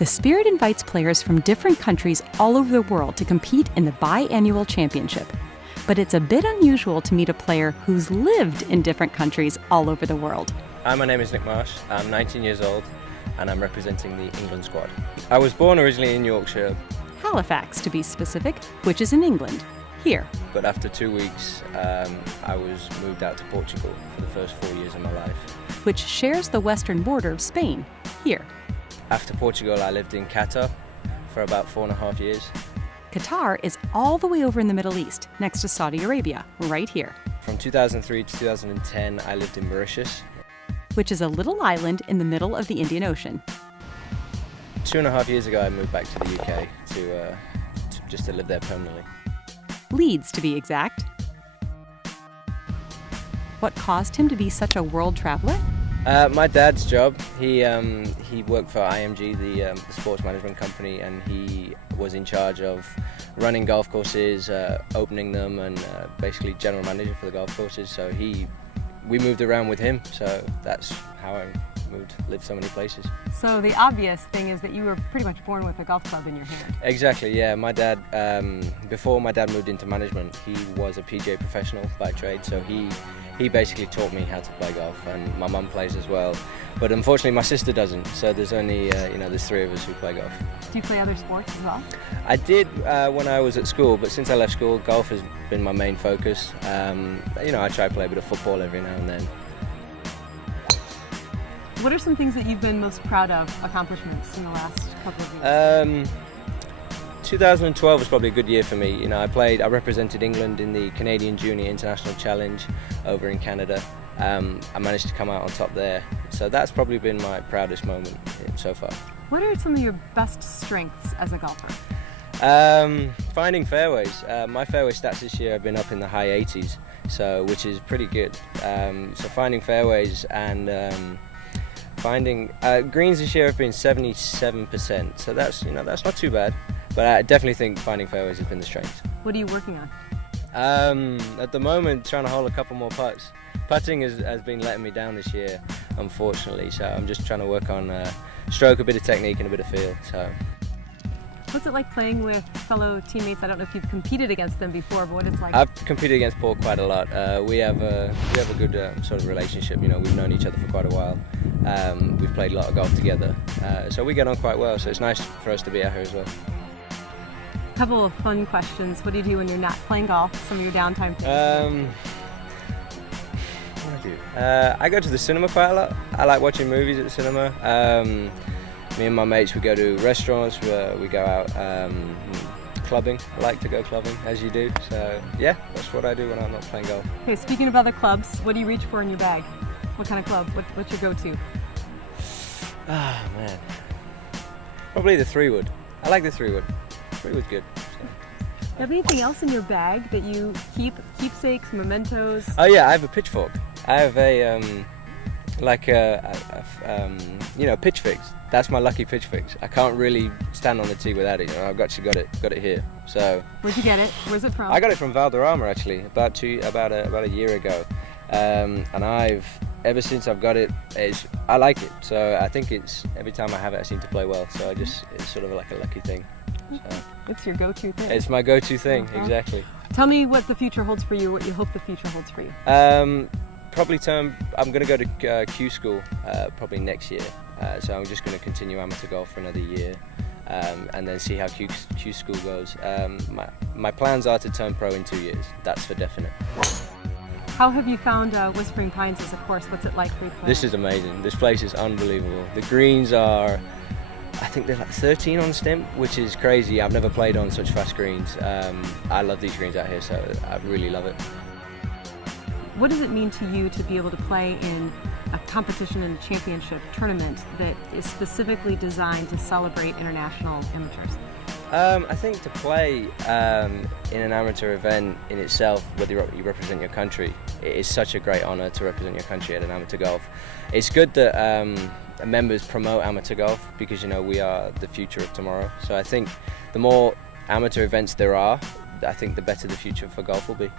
The Spirit invites players from different countries all over the world to compete in the biannual championship. But it's a bit unusual to meet a player who's lived in different countries all over the world. Hi, my name is Marsh. I'm 19 years old and I'm representing the England squad. I was born originally in Yorkshire. Halifax, to be specific, which is in England, here. But after 2 weeks, I was moved out to Portugal for the first 4 years of my life. Which shares the western border of Spain, here. After Portugal, I lived in Qatar for about 4.5 years. Qatar is all the way over in the Middle East, next to Saudi Arabia, right here. From 2003 to 2010, I lived in Mauritius, which is a little island in the middle of the Indian Ocean. 2.5 years ago, I moved back to the UK to live there permanently. Leeds, to be exact. What caused him to be such a world traveler? My dad's job. He worked for IMG, the sports management company, and he was in charge of running golf courses, opening them, and basically general manager for the golf courses. So we moved around with him. So that's how I lived so many places. So the obvious thing is that you were pretty much born with a golf club in your hand. Exactly, yeah. My dad, before my dad moved into management, he was a PGA professional by trade, so he basically taught me how to play golf, and my mum plays as well. But unfortunately my sister doesn't, so there's only, there's 3 of us who play golf. Do you play other sports as well? I did when I was at school, but since I left school, golf has been my main focus. I try to play a bit of football every now and then. What are some things that you've been most proud of, accomplishments in the last couple of years? 2012 was probably a good year for me. I represented England in the Canadian Junior International Challenge over in Canada. I managed to come out on top there, so that's probably been my proudest moment so far. What are some of your best strengths as a golfer? Finding fairways. My fairway stats this year have been up in the high 80s, which is pretty good. So finding fairways and finding greens this year have been 77%, so that's not too bad. But I definitely think finding fairways has been the strength. What are you working on? At the moment, trying to hold a couple more putts. Putting has been letting me down this year, unfortunately. So I'm just trying to work on stroke, a bit of technique, and a bit of feel. So. What's it like playing with fellow teammates? I don't know if you've competed against them before, but what it's like. I've competed against Paul quite a lot. We have a good sort of relationship. We've known each other for quite a while. We've played a lot of golf together, so we get on quite well. So it's nice for us to be out here as well. Couple of fun questions. What do you do when you're not playing golf? Some of your downtime things? What do I do? I go to the cinema quite a lot. I like watching movies at the cinema. Me and my mates, we go to restaurants, we go out clubbing. I like to go clubbing, as you do. So yeah, that's what I do when I'm not playing golf. Okay, speaking of other clubs, what do you reach for in your bag? What kind of club? What's your go-to? Ah, man. Probably the 3-wood. I like the 3-wood. 3-wood's good. So. Do you have anything else in your bag that you keepsakes, mementos? Oh yeah, I have a pitchfork. I have a pitch fix. That's my lucky pitch fix. I can't really stand on the tee without it. I've actually got it here. So. Where'd you get it? Where's it from? I got it from Valderrama actually, about a year ago, and ever since I've got it, I like it. So I think every time I have it, I seem to play well. So it's sort of like a lucky thing. So. It's your go-to thing. It's my go-to thing, exactly. Tell me what the future holds for you, what you hope the future holds for you. I'm going to go to Q school probably next year. So I'm just going to continue amateur golf for another year and then see how Q school goes. My plans are to turn pro in 2 years, that's for definite. How have you found Whispering Pines as a course? What's it like for you? This is amazing. This place is unbelievable. The greens are, I think they're like 13 on stimp, which is crazy. I've never played on such fast greens. I love these greens out here, so I really love it. What does it mean to you to be able to play in a competition and a championship tournament that is specifically designed to celebrate international amateurs? I think to play in an amateur event in itself, whether you represent your country, it is such a great honour to represent your country at an amateur golf. It's good that members promote amateur golf because we are the future of tomorrow. So I think the more amateur events there are, I think the better the future for golf will be.